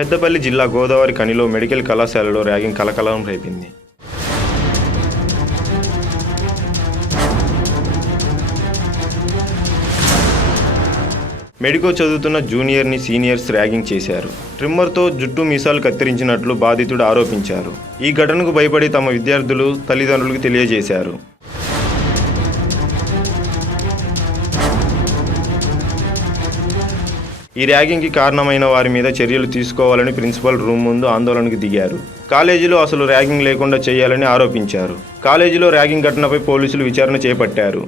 పెద్దపల్లి జిల్లా గోదావరి ఖనిలో మెడికల్ కళాశాలలో ర్యాగింగ్ కలకలం రేపింది. మెడికో చదువుతున్న జూనియర్ని సీనియర్స్ ర్యాగింగ్ చేశారు. ట్రిమ్మర్తో జుట్టు మీసాలు కత్తిరించినట్లు బాధితుడు ఆరోపించారు. ఈ ఘటనకు భయపడి తమ విద్యార్థులు తల్లిదండ్రులకు తెలియజేశారు. ఈ ర్యాగింగ్కి కారణమైన వారి మీద చర్యలు తీసుకోవాలని ప్రిన్సిపల్ రూమ్ ముందు ఆందోళనకు దిగారు. కాలేజీలో అసలు ర్యాగింగ్ లేకుండా చేయాలని ఆరోపించారు. కాలేజీలో ర్యాగింగ్ ఘటనపై పోలీసులు విచారణ చేపట్టారు.